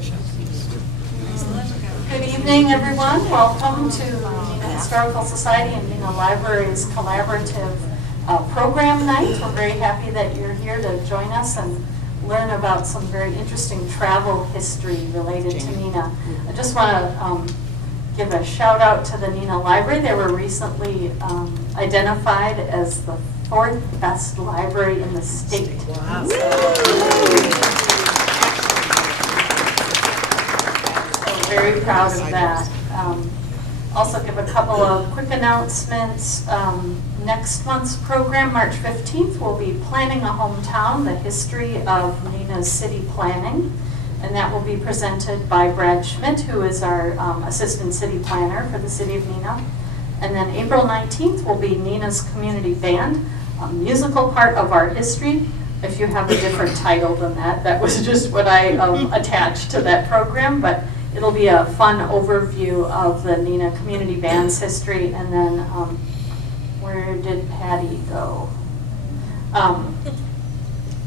Good evening, everyone. Welcome to Neenah Historical Society and Neenah Library's collaborative program night. We're very happy that you're here to join us and learn about some very interesting travel history related to Neenah. I just want to give a shout out to the Neenah Library. They were recently identified as the 4th best library in the state. Wow. Very proud of that. Also give a couple of quick announcements. Next month's program, March 15th, we'll be planning a hometown, the history of Neenah's city planning. And that will be presented by Brad Schmidt, who is our assistant city planner for the city of Neenah. And then April 19th will be Neenah's community band, a musical part of our history. If you have a different title than that, that was just what I attached to that program. But it'll be a fun overview of the Neenah community band's history. And then, where did Patty go?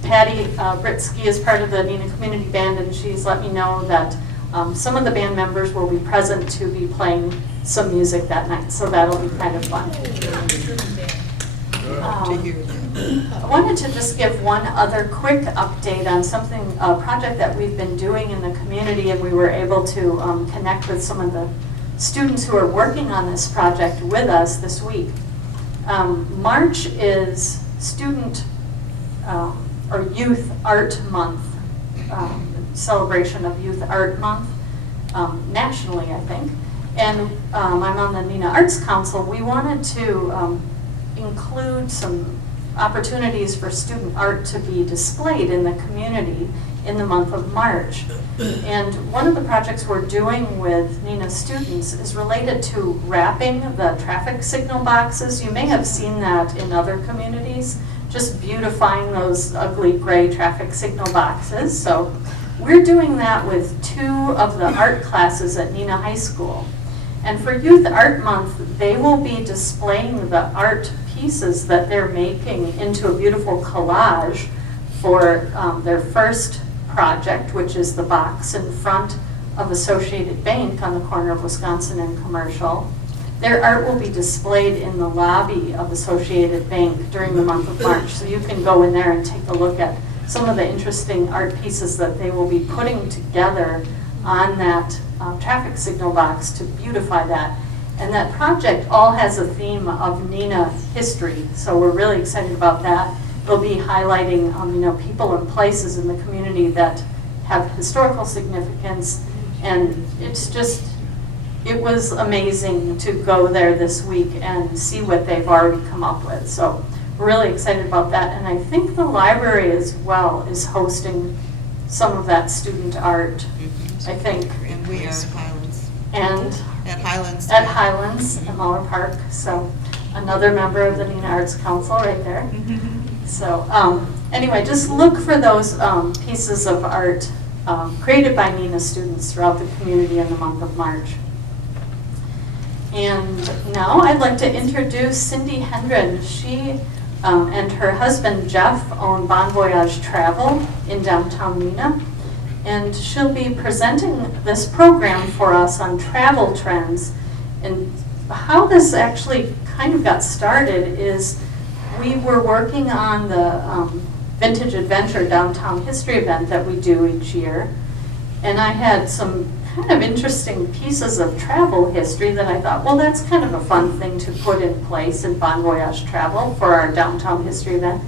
Patty Britsky is part of the Neenah community band, and she's let me know that some of the band members will be present to be playing some music that night. So that'll be kind of fun. I wanted to just give one other quick update on something, a project that we've been doing in the community, and we were able to connect with some of the students who are working on this project with us this week. March is Student or Youth Art Month, celebration of Youth Art Month, nationally, I think. And I'm on the Neenah Arts Council. We wanted to include some opportunities for student art to be displayed in the community in the month of March. And one of the projects we're doing with Neenah students is related to wrapping the traffic signal boxes. You may have seen that in other communities, just beautifying those ugly gray traffic signal boxes. So we're doing that with 2 of the art classes at Neenah High School. And for Youth Art Month, they will be displaying the art pieces that they're making into a beautiful collage for their first project, which is the box in front of Associated Bank on the corner of Wisconsin and Commercial. Their art will be displayed in the lobby of Associated Bank during the month of March, so you can go in there and take a look at some of the interesting art pieces that they will be putting together on that traffic signal box to beautify that. And that project all has a theme of Neenah history, so we're really excited about that. It'll be highlighting people and places in the community that have historical significance, and it was amazing to go there this week and see what they've already come up with. So we're really excited about that, and I think the library as well is hosting some of that student art, I think. And we are at Highlands. And at Highlands. At Highlands, at Muller Park. So another member of the Neenah Arts Council right there. So anyway, just look for those pieces of art created by Neenah students throughout the community in the month of March. And now I'd like to introduce Cindy Hendren. She and her husband Jeff own Voyage Travel in downtown Neenah. And she'll be presenting this program for us on travel trends. And how this actually kind of got started is we were working on the Vintage Adventure Downtown History event that we do each year. And I had some kind of interesting pieces of travel history that I thought, well, that's kind of a fun thing to put in place in Voyage Travel for our Downtown History event.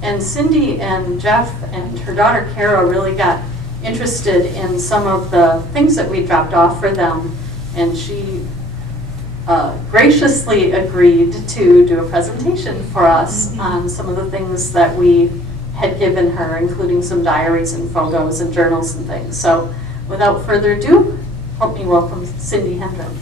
And Cindy and Jeff and her daughter Kara really got interested in some of the things that we dropped off for them, and she graciously agreed to do a presentation for us on some of the things that we had given her, including some diaries and photos and journals and things. So without further ado, help me welcome Cindy Hendren.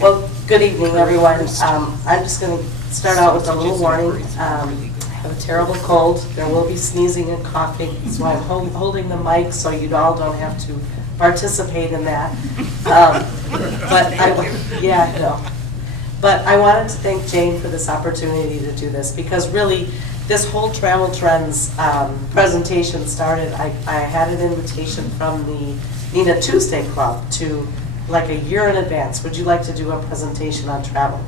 Well, good evening, everyone. I'm just going to start out with a little warning. I have a terrible cold. There will be sneezing and coughing, so I'm holding the mic so you all don't have to participate in that. But I wanted to thank Jane for this opportunity to do this, because really this whole Travel Trends presentation started, I had an invitation from the Neenah Tuesday Club to, like a year in advance, would you like to do a presentation on travel?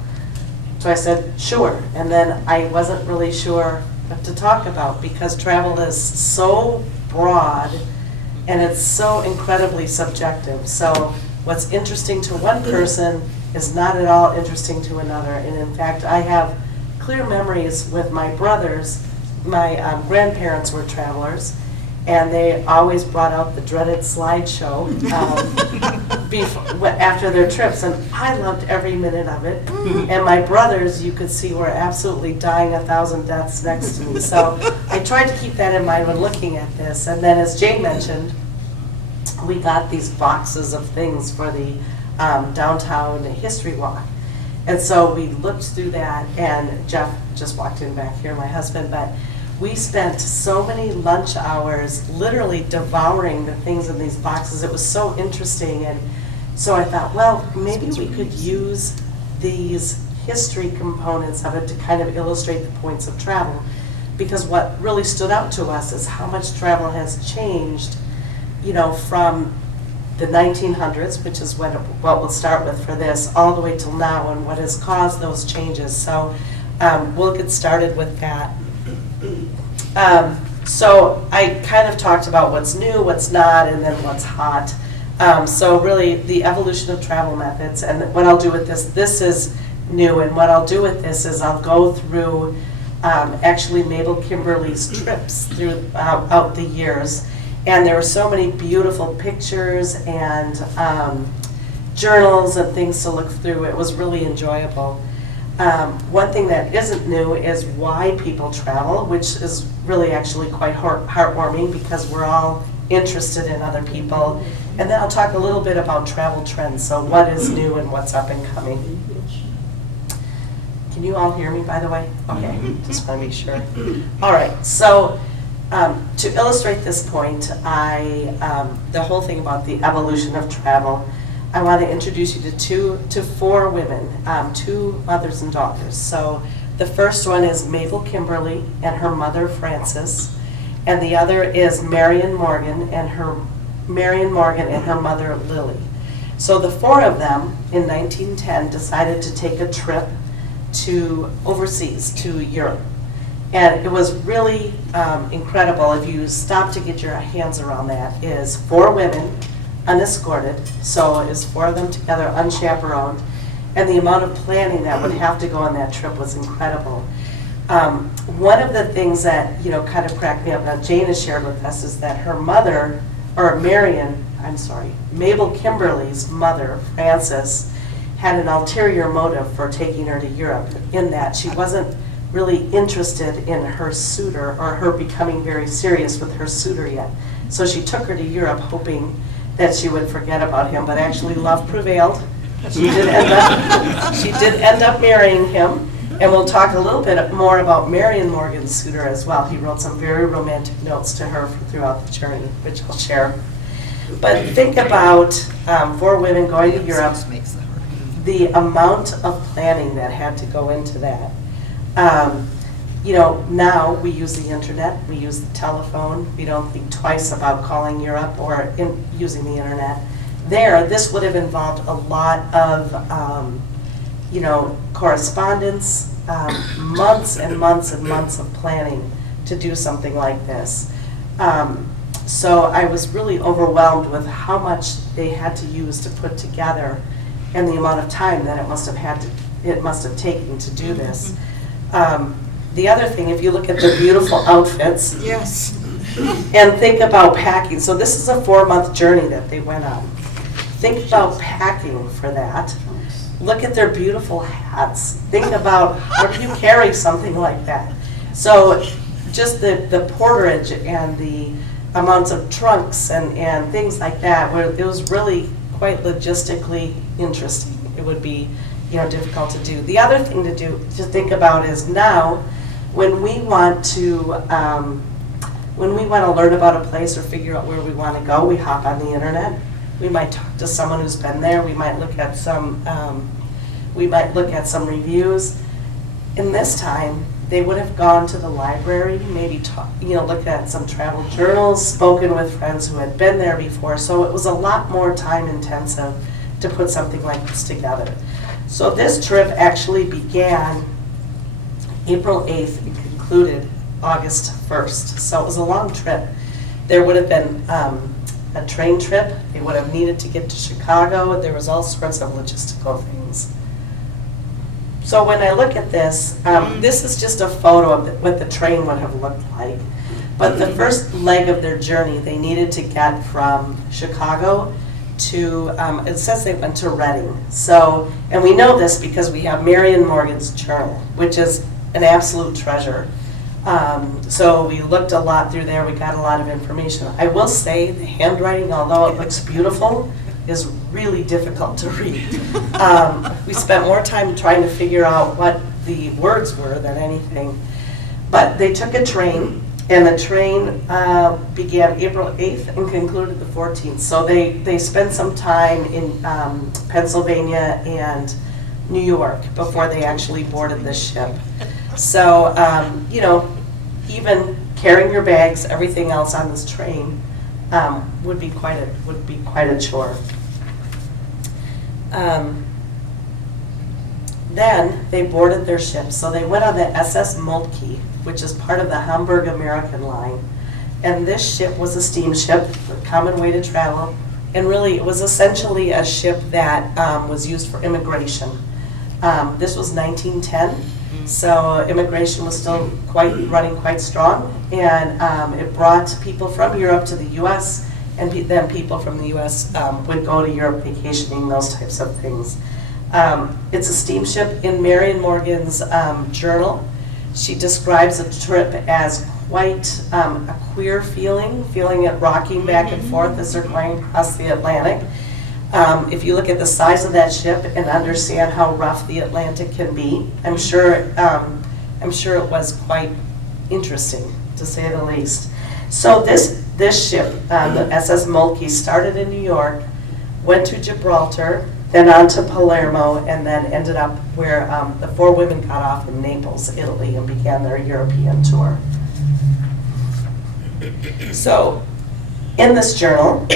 So I said, sure. And then I wasn't really sure what to talk about because travel is so broad and it's so incredibly subjective. So what's interesting to one person is not at all interesting to another. And in fact, I have clear memories with my brothers. My grandparents were travelers, and they always brought out the dreaded slideshow after their trips, and I loved every minute of it. And my brothers, you could see, were absolutely dying 1,000 deaths next to me. So I tried to keep that in mind when looking at this. And then, as Jane mentioned, we got these boxes of things for the downtown history walk. And so we looked through that, and Jeff just walked in back here, my husband, but we spent so many lunch hours literally devouring the things in these boxes. It was so interesting, and so I thought, well, maybe we could use these history components of it to kind of illustrate the points of travel, because what really stood out to us is how much travel has changed, you know, from the 1900s, which is what we'll start with for this, all the way till now, and what has caused those changes. So we'll get started with that. So I kind of talked about what's new, what's not, and then what's hot. So really the evolution of travel methods, and what I'll do with this is new, and what I'll do with this is I'll go through actually Mabel Kimberly's trips throughout the years. And there were so many beautiful pictures and journals and things to look through. It was really enjoyable. One thing that isn't new is why people travel, which is really actually quite heartwarming because we're all interested in other people. And then I'll talk a little bit about travel trends, so what is new and what's up and coming. Can you all hear me, by the way? Okay, just want to make sure. All right, so to illustrate this point, the whole thing about the evolution of travel, I want to introduce you to four women, two mothers and daughters. So the first one is Mabel Kimberly and her mother Frances, and the other is Marion Morgan and her mother Lily. So the four of them in 1910 decided to take a trip to overseas, to Europe. And it was really incredible. If you stop to get your hands around that, is four women unescorted, so it's four of them together unchaperoned, and the amount of planning that would have to go on that trip was incredible. One of the things that kind of cracked me up, now Jane has shared with us, is that her mother, or Mabel Kimberly's mother, Frances, had an ulterior motive for taking her to Europe, in that she wasn't really interested in her suitor, or her becoming very serious with her suitor yet. So she took her to Europe hoping that she would forget about him, but actually love prevailed. She did end up marrying him, and we'll talk a little bit more about Marion Morgan's suitor as well. He wrote some very romantic notes to her throughout the journey, which I'll share. But think about four women going to Europe, the amount of planning that had to go into that. Now we use the internet, we use the telephone, we don't think twice about calling Europe or using the internet. This would have involved a lot of, correspondence, months and months and months of planning to do something like this. So I was really overwhelmed with how much they had to use to put together, and the amount of time that it must have taken to do this. The other thing, if you look at the beautiful outfits, Yes. and think about packing. So this is a 4-month journey that they went on. Think about packing for that. Look at their beautiful hats. Think about how do you carry something like that. So just the porterage and the amounts of trunks and things like that, where it was really quite logistically interesting. It would be difficult to do. The other thing to think about is now, when we want to learn about a place or figure out where we want to go, we hop on the internet. We might talk to someone who's been there. We might look at some reviews. In this time, They would have gone to the library, maybe looked at some travel journals, spoken with friends who had been there before. So it was a lot more time intensive to put something like this together. So this trip actually began April 8th and concluded August 1st. So it was a long trip. There would have been a train trip. They would have needed to get to Chicago. There was all sorts of logistical things. So when I look at this, this is just a photo of what the train would have looked like. But the first leg of their journey, they needed to get from Chicago to, it says they went to Reading. So, and we know this because we have Marion Morgan's journal, which is an absolute treasure. So we looked a lot through there, we got a lot of information. I will say the handwriting, although it looks beautiful, is really difficult to read. We spent more time trying to figure out what the words were than anything. But they took a train, and the train began April 8th and concluded the 14th. So they spent some time in Pennsylvania and New York before they actually boarded the ship. So, even carrying your bags, everything else on this train would be quite a chore. Then they boarded their ship. So they went on the SS Moltke, which is part of the Hamburg American line. And this ship was a steamship, a common way to travel. And really, it was essentially a ship that was used for immigration. This was 1910. So immigration was still running quite strong, and it brought people from Europe to the U.S., and then people from the U.S. Would go to Europe vacationing, those types of things. It's a steamship. In Marion Morgan's journal, she describes the trip as quite a queer feeling it rocking back and forth as they're going across the Atlantic. If you look at the size of that ship and understand how rough the Atlantic can be, I'm sure it was quite interesting, to say the least. So this ship, the SS Moltke, started in New York, went to Gibraltar, then on to Palermo, and then ended up where the four women got off in Naples, Italy, and began their European tour. So in this journal,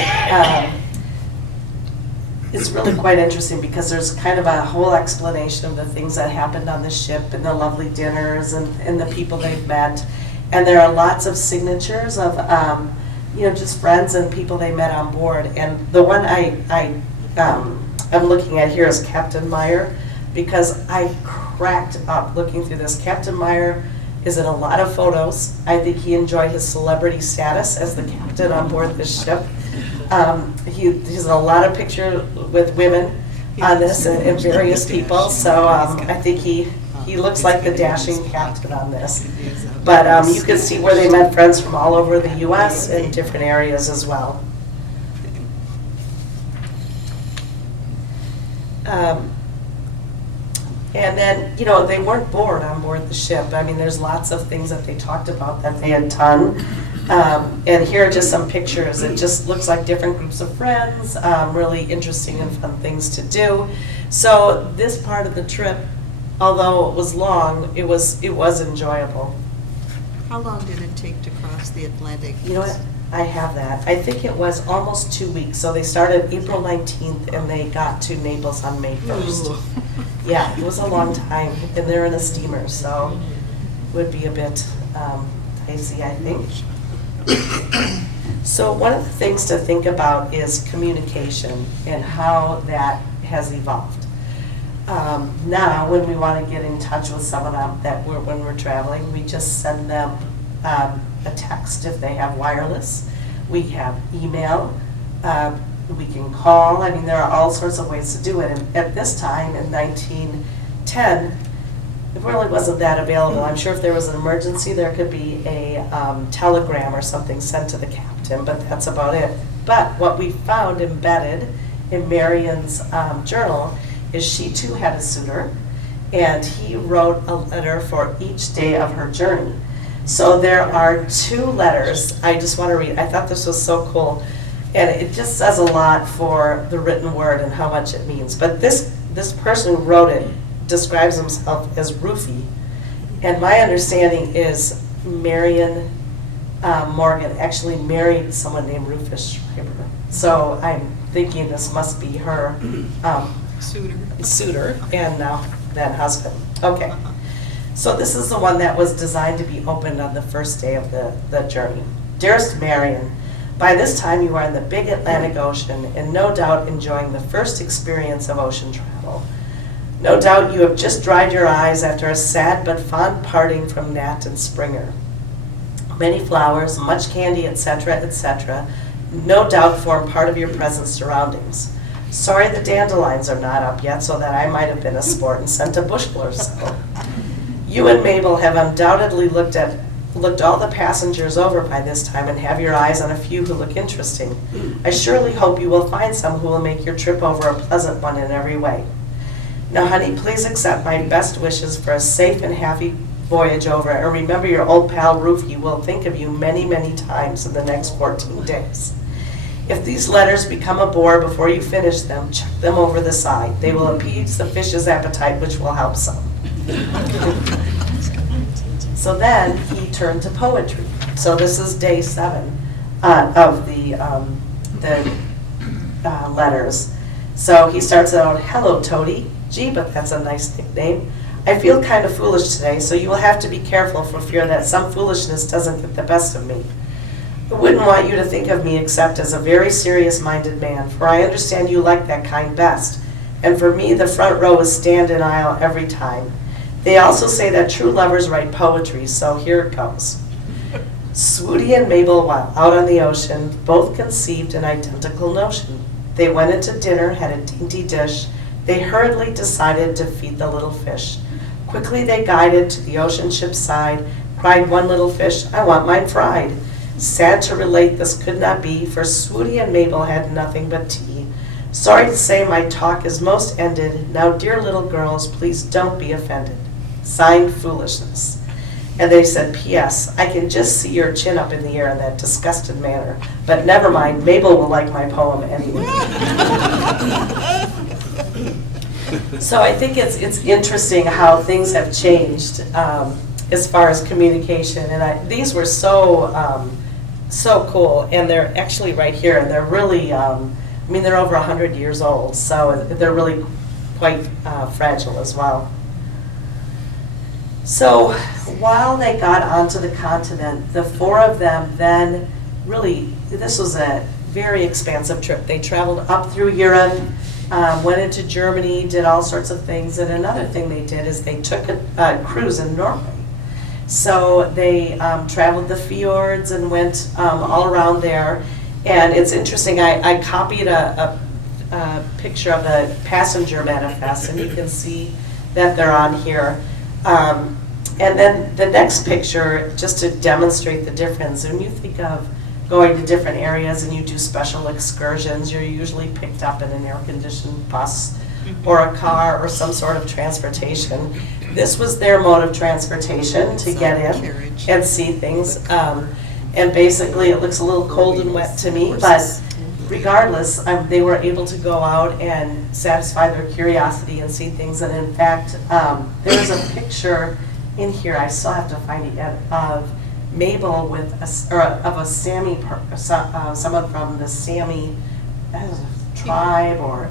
it's really quite interesting because there's kind of a whole explanation of the things that happened on the ship and the lovely dinners and the people they've met. And there are lots of signatures of, just friends and people they met on board. And the one I'm looking at here is Captain Meyer, because I cracked up looking through this. Captain Meyer is in a lot of photos. I think he enjoyed his celebrity status as the captain on board this ship. He's in a lot of pictures with women on this and various people, so I think he looks like the dashing captain on this. But you can see where they met friends from all over the U.S. and different areas as well. And then, they weren't bored on board the ship. I mean, there's lots of things that they talked about that they had done. And here are just some pictures. It just looks like different groups of friends, really interesting and fun things to do. So this part of the trip, although it was long, it was enjoyable. How long did it take to cross the Atlantic? You know what? I have that. I think it was almost 2 weeks. So they started April 19th and they got to Naples on May 1st. Yeah, it was a long time. And they're in a steamer, so it would be a bit dicey, I think. So one of the things to think about is communication and how that has evolved. Now, when we want to get in touch with someone when we're traveling, we just send them a text if they have wireless. We have email. We can call. I mean, there are all sorts of ways to do it. And at this time, in 1910, it really wasn't that available. I'm sure if there was an emergency, there could be a telegram or something sent to the captain, but that's about it. But what we found embedded in Marion's journal is she too had a suitor, and he wrote a letter for each day of her journey. So there are 2 letters I just want to read. I thought this was so cool, and it just says a lot for the written word and how much it means. But this person who wrote it describes himself as Rufy, And my understanding is Marion Morgan actually married someone named Rufus Schreiber. So I'm thinking this must be her suitor and now then husband. Okay. So this is the one that was designed to be opened on the first day of the journey. Dearest Marion, by this time you are in the big Atlantic Ocean and no doubt enjoying the first experience of ocean travel. No doubt you have just dried your eyes after a sad but fond parting from Nat and Springer. Many flowers, much candy, etc., etc., no doubt form part of your present surroundings. Sorry the dandelions are not up yet, so that I might have been a sport and sent a bushel or so. You and Mabel have undoubtedly looked all the passengers over by this time and have your eyes on a few who look interesting. I surely hope you will find some who will make your trip over a pleasant one in every way. Now, honey, please accept my best wishes for a safe and happy voyage over, and remember your old pal Rufy will think of you many, many times in the next 14 days. If these letters become a bore before you finish them, chuck them over the side. They will appease the fish's appetite, which will help some. So then he turned to poetry. So this is day 7 of the letters. So he starts out, hello, Toady. Gee, but that's a nice nickname. I feel kind of foolish today, so you will have to be careful for fear that some foolishness doesn't get the best of me. I wouldn't want you to think of me except as a very serious-minded man, for I understand you like that kind best. And for me, the front row is stand and aisle every time. They also say that true lovers write poetry, so here it goes. Swooty and Mabel, while out on the ocean, both conceived an identical notion. They went into dinner, had a dainty dish. They hurriedly decided to feed the little fish. Quickly they guided to the ocean ship's side. Cried one little fish, I want mine fried. Sad to relate this could not be, for Swooty and Mabel had nothing but tea. Sorry to say my talk is most ended. Now, dear little girls, please don't be offended. Signed, Foolishness. And they said, P.S. I can just see your chin up in the air in that disgusted manner. But never mind, Mabel will like my poem anyway. So I think it's interesting how things have changed as far as communication. And these were so cool. And they're actually right here. And they're really, they're over 100 years old. So they're really quite fragile as well. So while they got onto the continent, the 4 of them then really, this was a very expansive trip. They traveled up through Europe, went into Germany, did all sorts of things. And another thing they did is they took a cruise in Norway. So they traveled the fjords and went all around there. And it's interesting, I copied a picture of the passenger manifest, and you can see that they're on here. And then the next picture, just to demonstrate the difference, when you think of going to different areas and you do special excursions, you're usually picked up in an air-conditioned bus or a car or some sort of transportation. This was their mode of transportation to get in and see things. And basically it looks a little cold and wet to me, but regardless, they were able to go out and satisfy their curiosity and see things. And in fact, there's a picture in here, I still have to find it yet, of Mabel with of a Sami, someone from the Sami tribe, or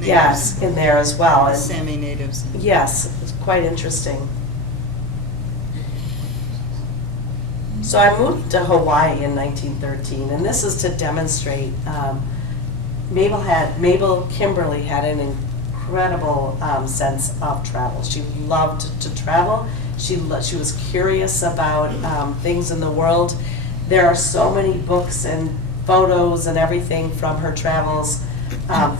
yes, in there as well. And Sami natives. Yes, it's quite interesting. So I moved to Hawaii in 1913, and this is to demonstrate. Mabel Kimberly had an incredible sense of travel. She loved to travel. She was curious about things in the world. There are so many books and photos and everything from her travels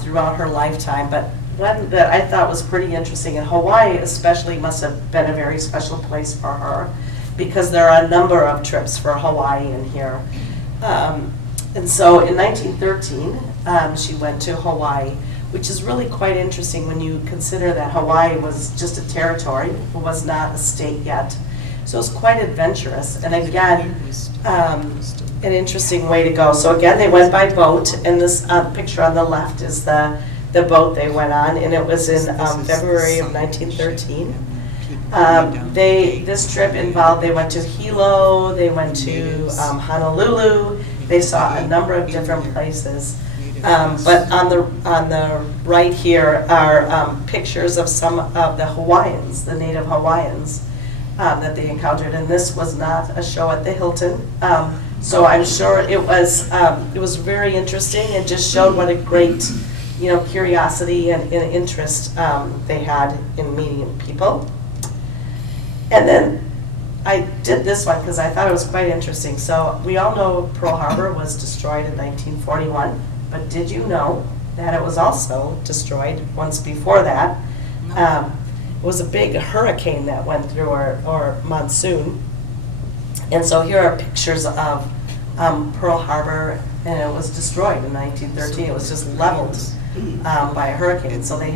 throughout her lifetime. But one that I thought was pretty interesting, and Hawaii especially must have been a very special place for her, because there are a number of trips for Hawaii in here. And so in 1913, she went to Hawaii, which is really quite interesting when you consider that Hawaii was just a territory, it was not a state yet. So it was quite adventurous, and again, an interesting way to go. So again, they went by boat, and this picture on the left is the boat they went on, and it was in February of 1913. This trip involved, they went to Hilo, they went to Honolulu, they saw a number of different places. But on the right here are pictures of some of the Hawaiians, the native Hawaiians that they encountered. And this was not a show at the Hilton. So I'm sure it was very interesting and just showed what a great, curiosity and interest they had in meeting people. And then I did this one because I thought it was quite interesting. So we all know Pearl Harbor was destroyed in 1941, but did you know that it was also destroyed once before that? It was a big hurricane that went through, or monsoon. And so here are pictures of Pearl Harbor, and it was destroyed in 1913. It was just leveled by a hurricane. So they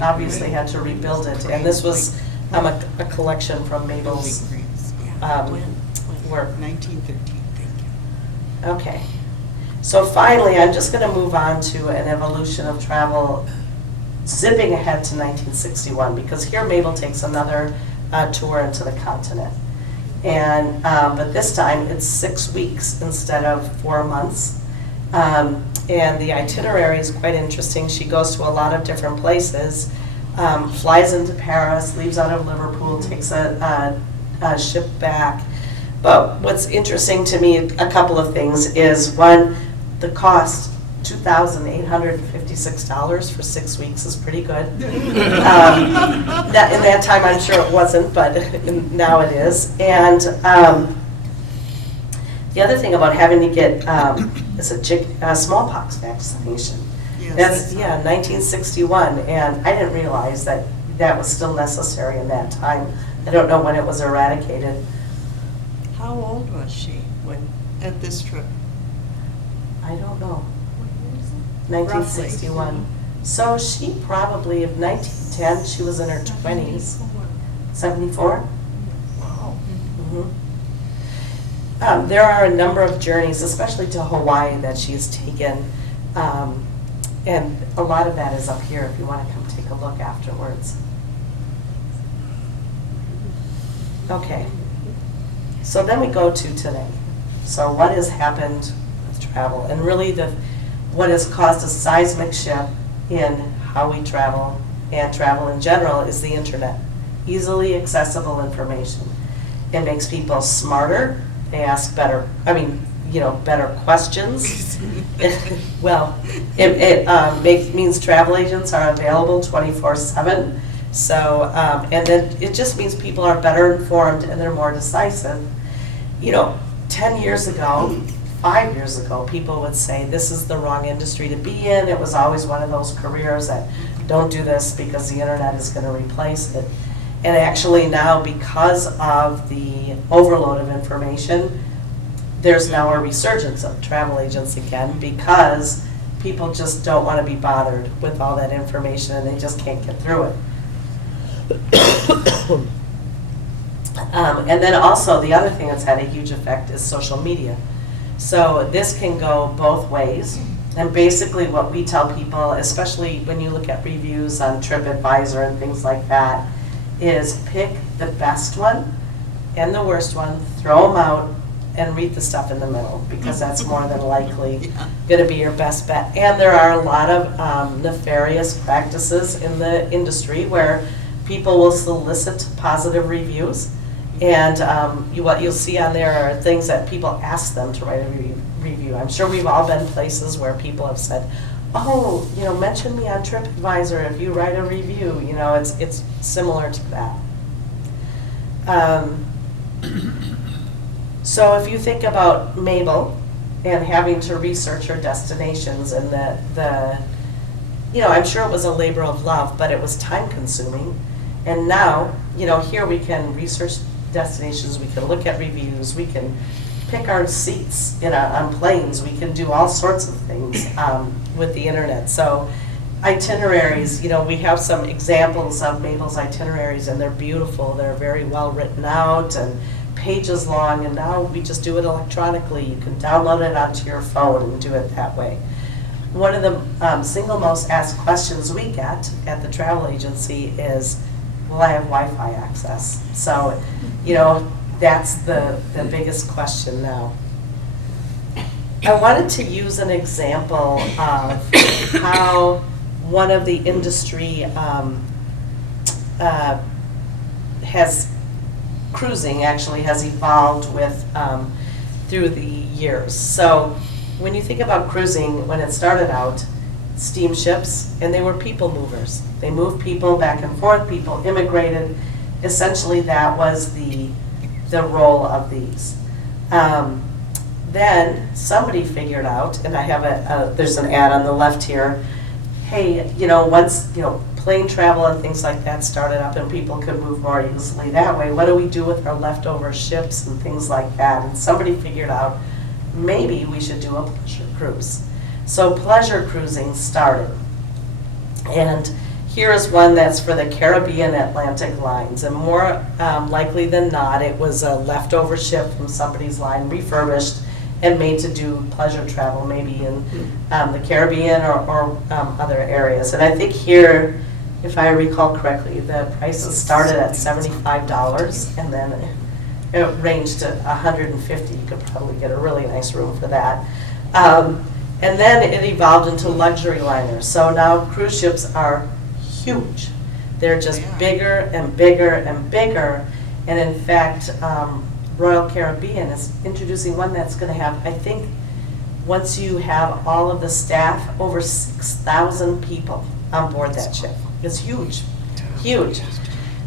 obviously had to rebuild it. And this was a collection from Mabel's work. 1913, thank you. Okay. So finally, I'm just going to move on to an evolution of travel, zipping ahead to 1961, because here Mabel takes another tour into the continent. And but this time it's 6 weeks instead of 4 months. And the itinerary is quite interesting. She goes to a lot of different places, flies into Paris, leaves out of Liverpool, takes a ship back. But what's interesting to me, a couple of things, is one, the cost, $2,856 for 6 weeks is pretty good. That in that time, I'm sure it wasn't, but now it is. And the other thing about having to get is a smallpox vaccination. Yes, That's 1961, and I didn't realize that that was still necessary in that time. I don't know when it was eradicated. How old was she at this trip? I don't know. 1961. So she probably, of 1910, she was in her 20s. 74? Wow. Mm-hmm. There are a number of journeys, especially to Hawaii, that she's taken. And a lot of that is up here if you want to come take a look afterwards. Okay. So then we go to today. So what has happened with travel? And really what has caused a seismic shift in how we travel and travel in general is the internet. Easily accessible information. It makes people smarter. They ask better questions. Well, it means travel agents are available 24/7. So, and then it just means people are better informed and they're more decisive. 10 years ago, 5 years ago, people would say this is the wrong industry to be in. It was always one of those careers that don't do this because the internet is going to replace it. And actually now, because of the overload of information, there's now a resurgence of travel agents again because people just don't want to be bothered with all that information and they just can't get through it. And then also the other thing that's had a huge effect is social media. So this can go both ways. And basically what we tell people, especially when you look at reviews on TripAdvisor and things like that, is pick the best one and the worst one, throw them out, and read the stuff in the middle, because that's more than likely going to be your best bet. And there are a lot of nefarious practices in the industry where people will solicit positive reviews, and what you'll see on there are things that people ask them to write a review. I'm sure we've all been places where people have said, oh, mention me on TripAdvisor if you write a review. It's similar to that. So if you think about Mabel and having to research her destinations, and I'm sure it was a labor of love, but it was time consuming. And now, here we can research destinations, we can look at reviews, we can pick our seats on planes, we can do all sorts of things with the internet. So itineraries, we have some examples of Mabel's itineraries, and they're beautiful. They're very well written out and pages long, and now we just do it electronically. You can download it onto your phone and do it that way. One of the single most asked questions we get at the travel agency is, will I have Wi-Fi access? So, that's the biggest question now. I wanted to use an example of how one of the industry cruising actually has evolved with through the years. So when you think about cruising, when it started out, steamships, and they were people movers. They moved people back and forth, people immigrated. Essentially that was the role of these. Then somebody figured out, and I have there's an ad on the left here, hey, once, plane travel and things like that started up and people could move more easily that way, what do we do with our leftover ships and things like that? And somebody figured out, maybe we should do a pleasure cruise. So pleasure cruising started. And here is one that's for the Caribbean Atlantic lines. And more likely than not, it was a leftover ship from somebody's line, refurbished and made to do pleasure travel, maybe in the Caribbean or other areas. And I think here, if I recall correctly, the prices started at $75, and then it ranged to $150. You could probably get a really nice room for that. And then it evolved into luxury liners. So now cruise ships are huge. They're just bigger and bigger and bigger. And in fact, Royal Caribbean is introducing one that's going to have, I think, once you have all of the staff, over 6,000 people on board that ship. It's huge, huge.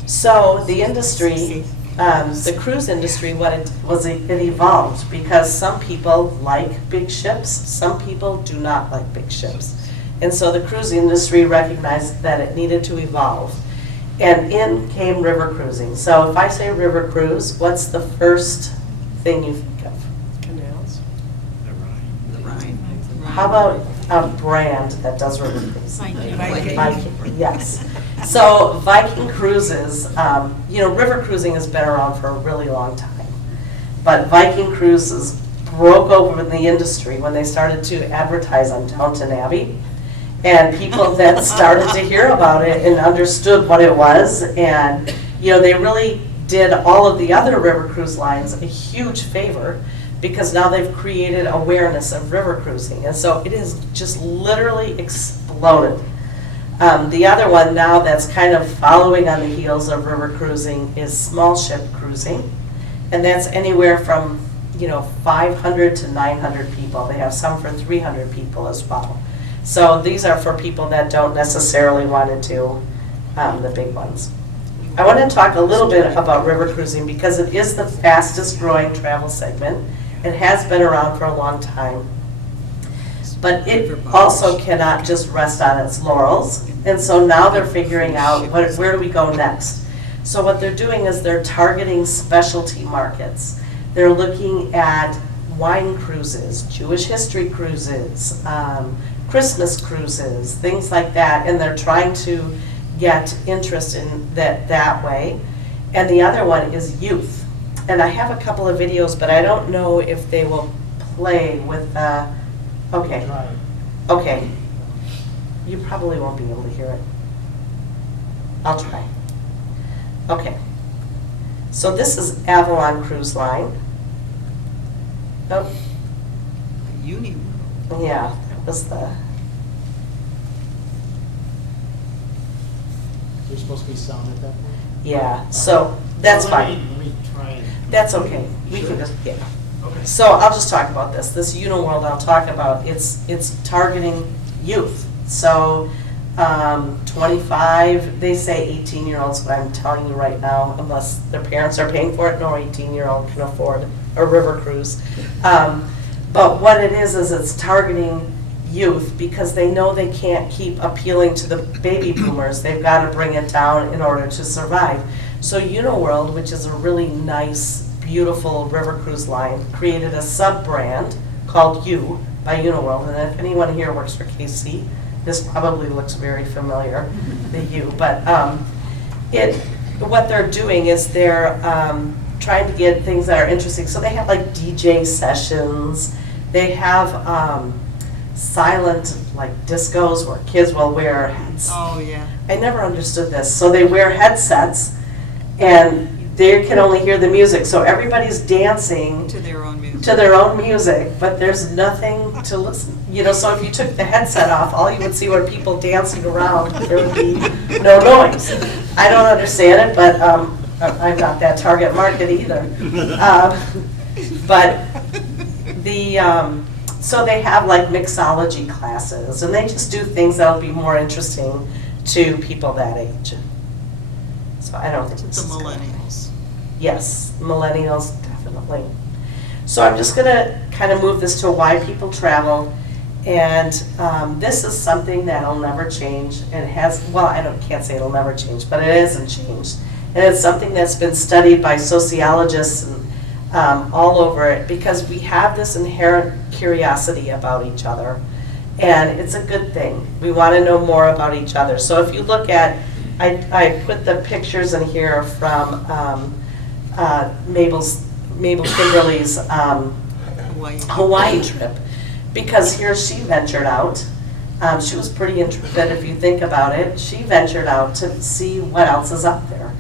So the industry, the cruise industry, it evolved because some people like big ships, some people do not like big ships. And so the cruise industry recognized that it needed to evolve. And in came river cruising. So if I say river cruise, what's the first thing you think of? Canals. The Rhine. How about a brand that does river cruise? Viking, yes. So Viking Cruises, river cruising has been around for a really long time. But Viking Cruises broke over in the industry when they started to advertise on Downton Abbey. And people then started to hear about it and understood what it was. And, they really did all of the other river cruise lines a huge favor because now they've created awareness of river cruising. And so it has just literally exploded. The other one now that's kind of following on the heels of river cruising is small ship cruising. And that's anywhere from, 500 to 900 people. They have some for 300 people as well. So these are for people that don't necessarily want to do the big ones. I want to talk a little bit about river cruising because it is the fastest growing travel segment. It has been around for a long time. But it also cannot just rest on its laurels. And so now they're figuring out where do we go next. So what they're doing is they're targeting specialty markets. They're looking at wine cruises, Jewish history cruises, Christmas cruises, things like that, and they're trying to get interest in that way. And the other one is youth. And I have a couple of videos, but I don't know if they will play with okay. You probably won't be able to hear it. I'll try. Okay. So this is Avalon Cruise Line. Oh. Yeah, that was the... There's supposed to be sound at that point? Yeah, so that's fine. Let me try it. That's okay. We Sure. can just, yeah. Okay. So I'll just talk about this. This Uniworld I'll talk about, it's targeting youth. So 25, they say 18-year-olds, but I'm telling you right now, unless their parents are paying for it, no 18-year-old can afford a river cruise. But what it is it's targeting youth because they know they can't keep appealing to the baby boomers. They've got to bring it down in order to survive. So Uniworld, which is a really nice, beautiful river cruise line, created a sub-brand called U by Uniworld. And if anyone here works for KC, this probably looks very familiar, the U. But what they're doing is they're trying to get things that are interesting. So they have like DJ sessions. They have silent like discos where kids will wear hats. Oh, yeah. I never understood this. So they wear headsets and they can only hear the music. So everybody's dancing To their own music. to their own music, but there's nothing to listen. You know, so if you took the headset off, all you would see were people dancing around. There would be no noise. I don't understand it, but I'm not that target market either. But so they have like mixology classes, and they just do things that'll be more interesting to people that age. So I don't think The this is gonna- millennials. Yes, millennials, definitely. So I'm just gonna kind of move this to why people travel. And this is something that'll never change and has, well, can't say it'll never change, but it hasn't changed. And it's something that's been studied by sociologists and all over it, because we have this inherent curiosity about each other. And it's a good thing. We want to know more about each other. So if you look at, I put the pictures in here from Mabel Kimberly's Hawaii trip, because here she ventured out. She was pretty intrepid if you think about it. She ventured out to see what else is up there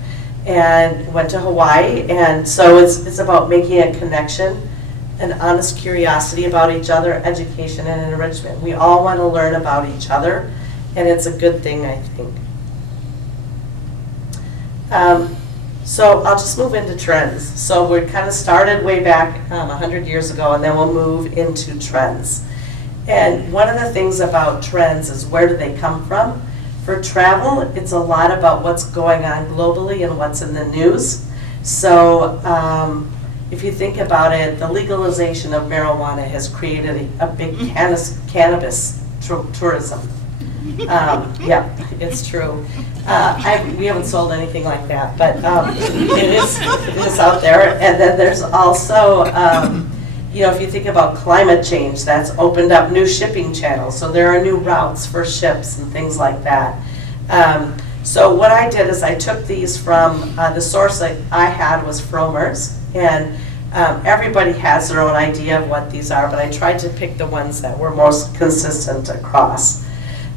and went to Hawaii. And so it's about making a connection, an honest curiosity about each other, education and enrichment. We all want to learn about each other, and it's a good thing, I think. So I'll just move into trends. So we kind of started way back 100 years ago, and then we'll move into trends. And one of the things about trends is, where do they come from? For travel, it's a lot about what's going on globally and what's in the news. So if you think about it, the legalization of marijuana has created a big cannabis tourism. Yeah, it's true. We haven't sold anything like that, but it is out there. And then there's also, you know, if you think about climate change, that's opened up new shipping channels. So there are new routes for ships and things like that. So what I did is I took these from, the source that I had was Frommer's, and everybody has their own idea of what these are, but I tried to pick the ones that were most consistent across.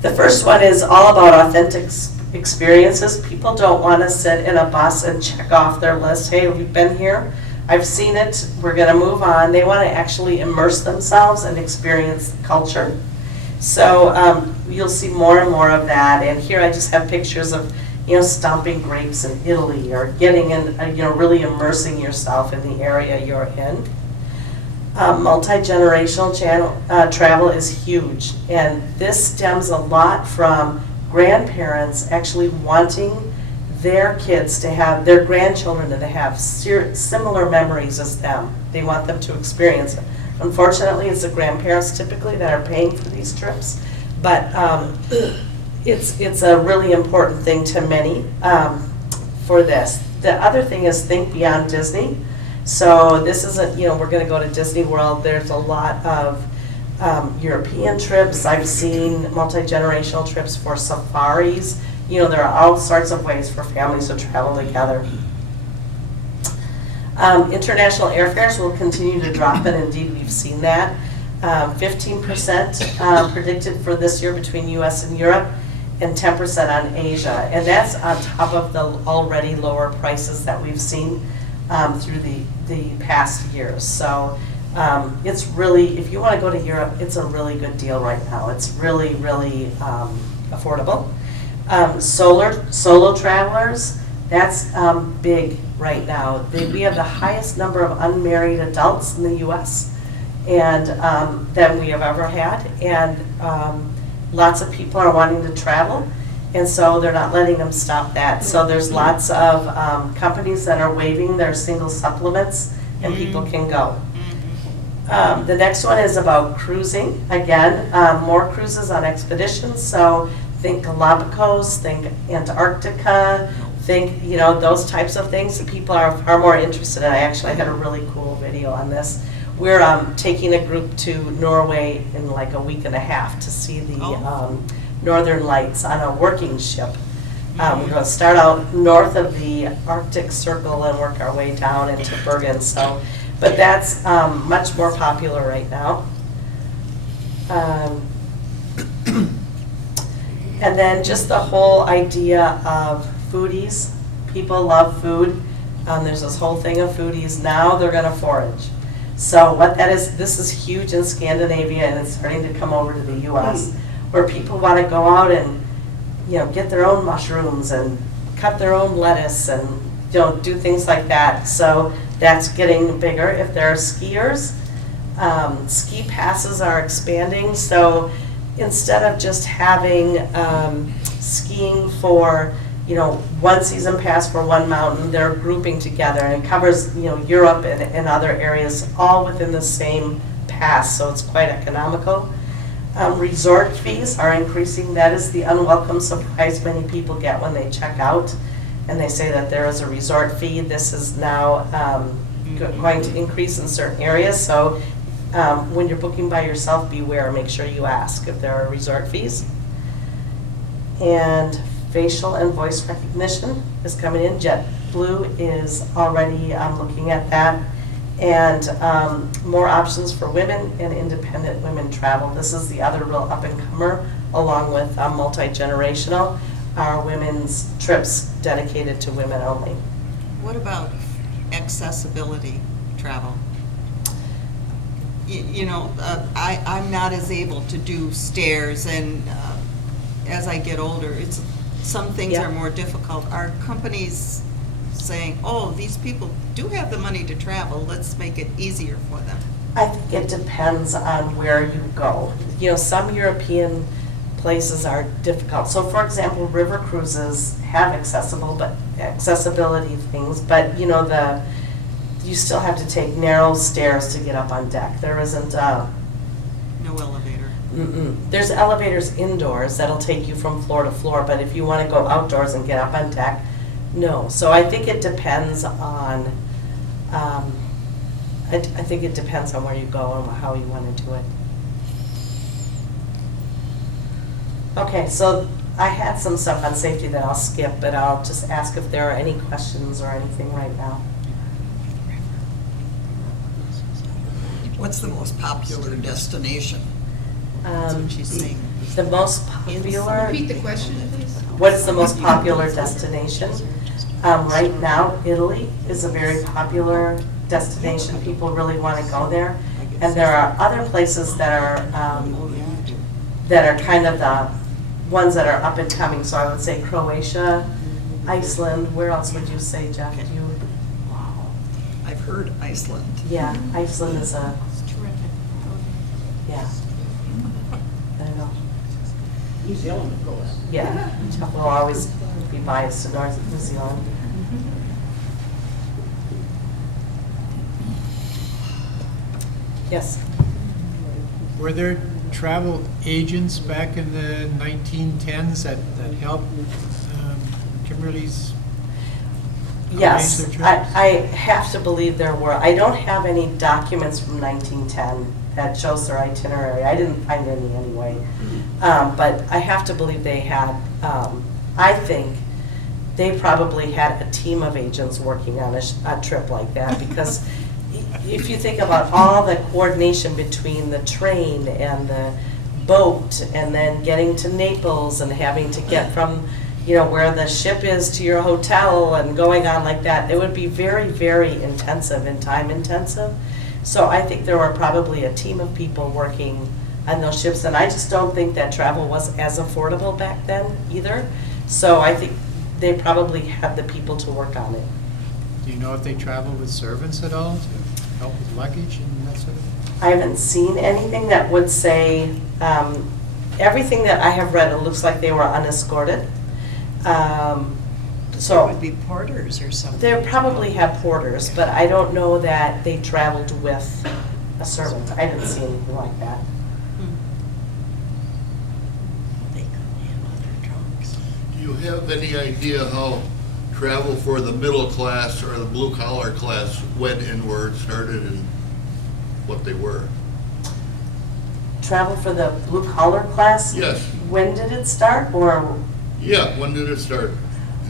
The first one is all about authentic experiences. People don't want to sit in a bus and check off their list. Hey, we've been here, I've seen it, we're going to move on. They want to actually immerse themselves and experience the culture. So you'll see more and more of that. And here I just have pictures of, you know, stomping grapes in Italy, or getting in, you know, really immersing yourself in the area you're in. Multi-generational travel is huge, and this stems a lot from grandparents actually wanting their kids to have, their grandchildren to have similar memories as them. They want them to experience it. Unfortunately, it's the grandparents typically that are paying for these trips, but it's a really important thing to many for this. The other thing is, think beyond Disney. So this isn't, you know, we're going to go to Disney World. There's a lot of European trips. I've seen multi-generational trips for safaris. You know, there are all sorts of ways for families to travel together. International airfares will continue to drop, and indeed we've seen that. 15% predicted for this year between US and Europe, and 10% on Asia. And that's on top of the already lower prices that we've seen through the past years. So it's really, if you want to go to Europe, it's a really good deal right now. It's really, really affordable. Solo travelers, that's big right now. We have the highest number of unmarried adults in the US and than we have ever had. And lots of people are wanting to travel, and so they're not letting them stop that. So there's lots of companies that are waiving their single supplements, and people can go. The next one is about cruising. Again, more cruises on expeditions. So think Galapagos, think Antarctica, think, you know, those types of things that people are far more interested in. I actually had a really cool video on this. We're taking a group to Norway in like a week and a half to see the Northern Lights on a working ship. We're going to start out north of the Arctic Circle and work our way down into Bergen. So, but that's much more popular right now. And then just the whole idea of foodies. People love food. There's this whole thing of foodies. Now they're going to forage. So what that is, this is huge in Scandinavia, and it's starting to come over to the U.S., where people want to go out and, get their own mushrooms and cut their own lettuce and, do things like that. So that's getting bigger. If there are skiers, ski passes are expanding. So instead of just having skiing for, one season pass for one mountain, they're grouping together, and it covers, Europe and other areas all within the same pass, so it's quite economical. Resort fees are increasing. That is the unwelcome surprise many people get when they check out and they say that there is a resort fee. This is now going to increase in certain areas, so when you're booking by yourself, beware, make sure you ask if there are resort fees. And facial and voice recognition is coming in. JetBlue is already looking at that. And more options for women and independent women travel. This is the other real up-and-comer, along with multi-generational, are women's trips dedicated to women only. What about accessibility travel? I'm not as able to do stairs, and as I get older, some things Yeah. are more difficult. Are companies saying, oh, these people do have the money to travel, let's make it easier for them? I think it depends on where you go. Some European places are difficult. So for example, river cruises have accessibility things, but you still have to take narrow stairs to get up on deck. There isn't No elevator. There's elevators indoors that'll take you from floor to floor, but if you want to go outdoors and get up on deck, no. So I think it depends on, I think it depends on where you go and how you want to do it. Okay, so I had some stuff on safety that I'll skip, but I'll just ask if there are any questions or anything right now. What's the most popular destination? That's what she's saying. The most popular. Repeat the question, please. What is the most popular destination? Right now, Italy is a very popular destination. People really want to go there. And there are other places that are kind of the ones that are up and coming. So I would say Croatia, Iceland. Where else would you say, Jeff? Do you? I've heard Iceland. Yeah, Iceland is a, It's terrific. yeah. I don't know. New Zealand, of course. Yeah, Jeff will always be biased to North New Zealand. Yes. Were there travel agents back in the 1910s that helped Kimberly's Yes, arrange their trips? I have to believe there were. I don't have any documents from 1910 that shows their itinerary. I didn't find any anyway. But I have to believe they had, I think they probably had a team of agents working on a trip like that, because if you think about all the coordination between the train and the boat, and then getting to Naples and having to get from, where the ship is to your hotel and going on like that, it would be very, very intensive and time intensive. So I think there were probably a team of people working on those ships, and I just don't think that travel was as affordable back then either. So I think they probably had the people to work on it. Do you know if they traveled with servants at all to help with luggage and that sort of thing? I haven't seen anything that would say, everything that I have read, it looks like they were unescorted. There So would be porters or something. they probably have porters, but I don't know that they traveled with a servant. I didn't see anything like that. They could have other trunks. Do you have any idea how travel for the middle class or the blue collar class went and where it started and what they were? Travel for the blue collar class? Yes. When did it start, or? Yeah, when did it start?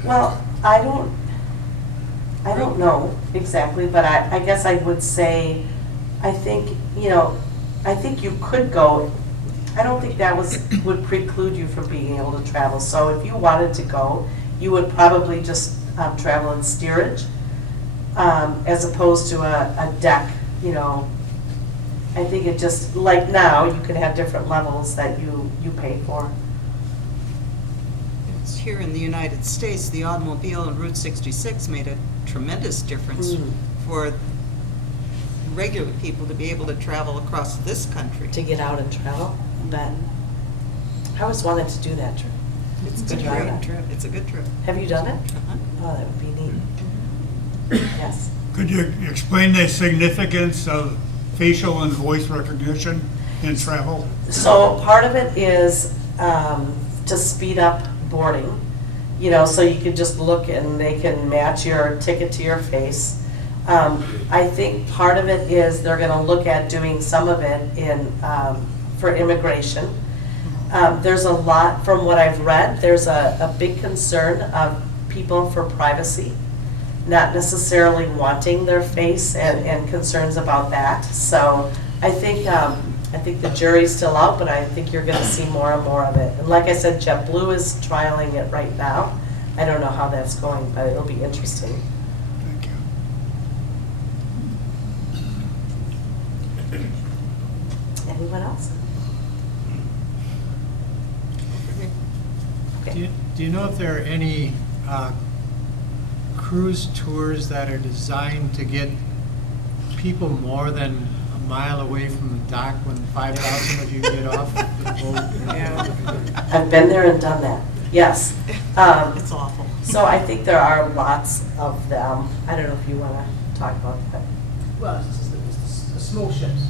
Well, I don't know exactly, but I guess I would say, I think you could go I don't think that would preclude you from being able to travel. So if you wanted to go, you would probably just travel in steerage, as opposed to a deck, you know. I think it just, like now, you could have different levels that you pay for. It's here in the United States, the automobile on Route 66 made a tremendous difference for regular people to be able to travel across this country. To get out and travel, but I always wanted to do that trip. It's a to good try trip. that. It's a good trip. Have you done it? Uh-huh. Oh, that would be neat. Yes. Could you explain the significance of facial and voice recognition in travel? So part of it is to speed up boarding, you know, so you could just look and they can match your ticket to your face. I think part of it is they're going to look at doing some of it in for immigration. There's a lot, from what I've read, there's a big concern of people for privacy, not necessarily wanting their face and concerns about that. So I think the jury's still out, but I think you're going to see more and more of it. And like I said, JetBlue is trialing it right now. I don't know how that's going, but it'll be interesting. Thank you. Anyone else? Do you know if there are any cruise tours that are designed to get people more than a mile away from the dock when 5,000 of you get off the boat? I've been there and done that, yes. It's awful. So I think there are lots of them. I don't know if you want to talk about that. Well, it's the small ships.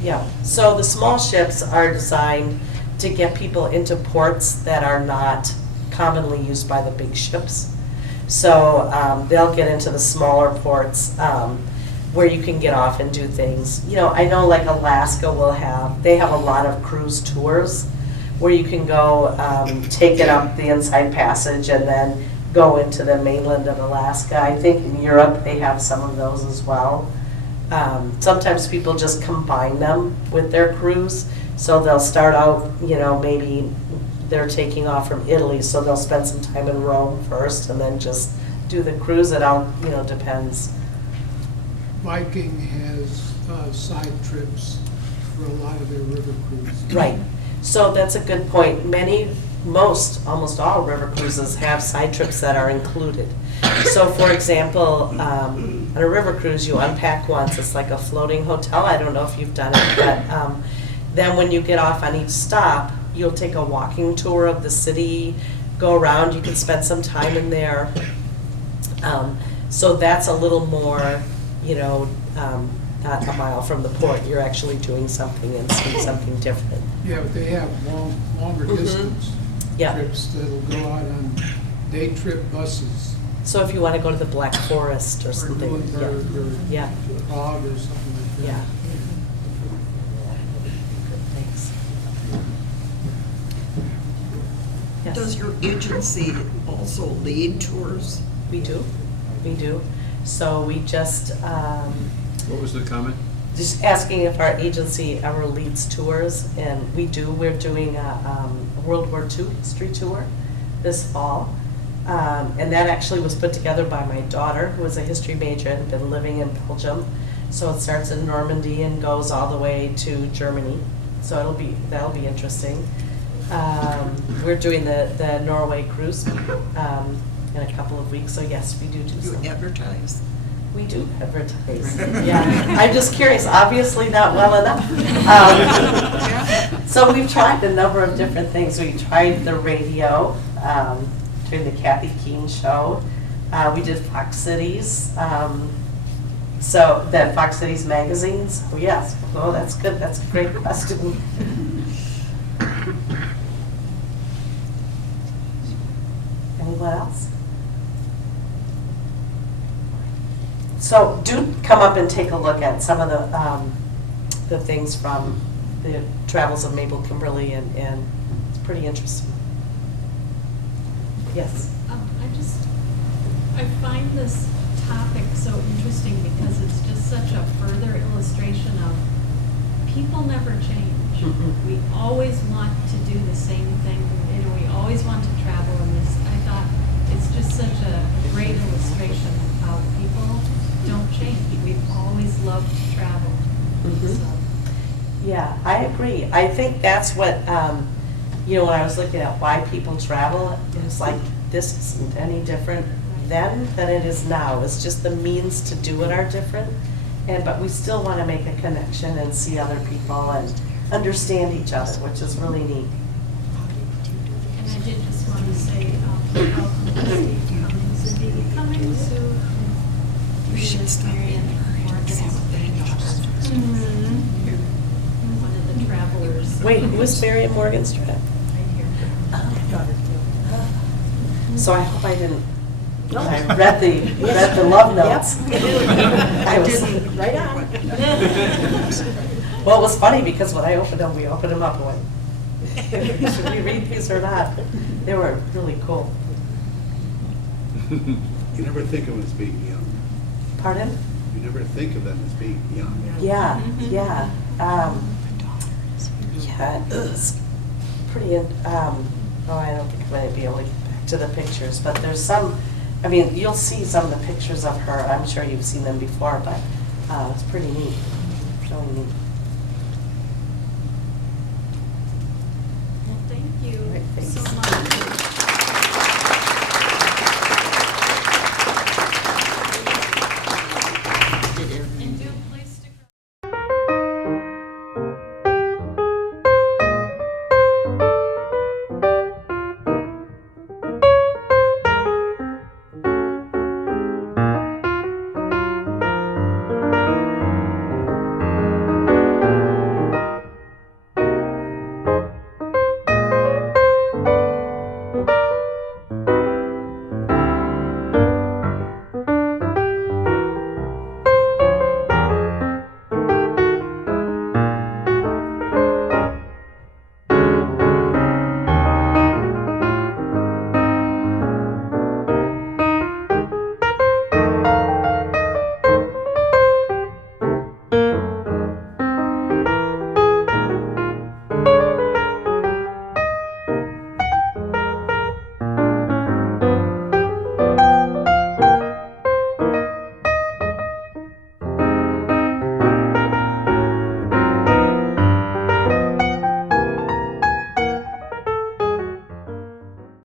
Yeah, so the small ships are designed to get people into ports that are not commonly used by the big ships. So they'll get into the smaller ports where you can get off and do things. You know, I know like Alaska they have a lot of cruise tours where you can go take it up the Inside Passage and then go into the mainland of Alaska. I think in Europe they have some of those as well. Sometimes people just combine them with their cruise. So they'll start out, you know, maybe they're taking off from Italy, so they'll spend some time in Rome first and then just do the cruise. It all, you know, depends. Viking has side trips for a lot of their river cruises. Right. So that's a good point. Almost all river cruises have side trips that are included. So for example, on a river cruise, you unpack once. It's like a floating hotel. I don't know if you've done it, but then when you get off on each stop, you'll take a walking tour of the city, go around. You can spend some time in there. So that's a little more, you know, not a mile from the port. You're actually doing something and seeing something different. Yeah, but they have longer distance Yeah. trips that'll go out on day trip buses. So if you want to go to the Black Forest or Or something, Nuremberg or yeah, Prague or something like that. yeah. Thanks. Yes. Does your agency also lead tours? We do. So we just, What was the comment? just asking if our agency ever leads tours, and we do. We're doing a World War II history tour this fall. And that actually was put together by my daughter, who is a history major and been living in Belgium. So it starts in Normandy and goes all the way to Germany. So that'll be interesting. We're doing the Norway cruise in a couple of weeks. So yes, we do You some. advertise? We do advertise. Yeah, I'm just curious. Obviously not well enough. So we've tried a number of different things. We tried the radio. During the Kathy Keene show. We did Fox Cities. So the Fox Cities magazines. Oh, yes. Oh, that's good. That's a great question. Anyone else? So do come up and take a look at some of the things from the travels of Mabel Kimberly, and it's pretty interesting. Yes. I find this topic so interesting because it's just such a further illustration of people never change. Mhm. We always want to do the same thing, you know, we always want to travel, and this, I thought, it's just such a great illustration of how people don't change. We've always loved to travel, Mhm. so. Yeah, I agree. I think that's what, you know, when I was looking at why people travel, it was like, this isn't any different then than it is now. It's just the means to do it are different. But we still want to make a connection and see other people and understand each other, which is really neat. And I did just want to say, welcome to Steve Cummings, and Dee Cummings, who is Marion Morgan's granddaughter. One of the travelers. Wait, who is Marion Morgenstern? Right here. So I hope I didn't, I read the love notes. I was, Right on. well, it was funny because when I opened them, we opened them up and went, should we read these or not? They were really cool. You never think of them as being young. Pardon? You never think of them as being young. Yeah, yeah. Yeah, it's pretty, I don't think I'm going to be able to get back to the pictures, but there's some, I mean, you'll see some of the pictures of her. I'm sure you've seen them before, but it's pretty neat. Really neat. Well, thank you Right, thanks. so much.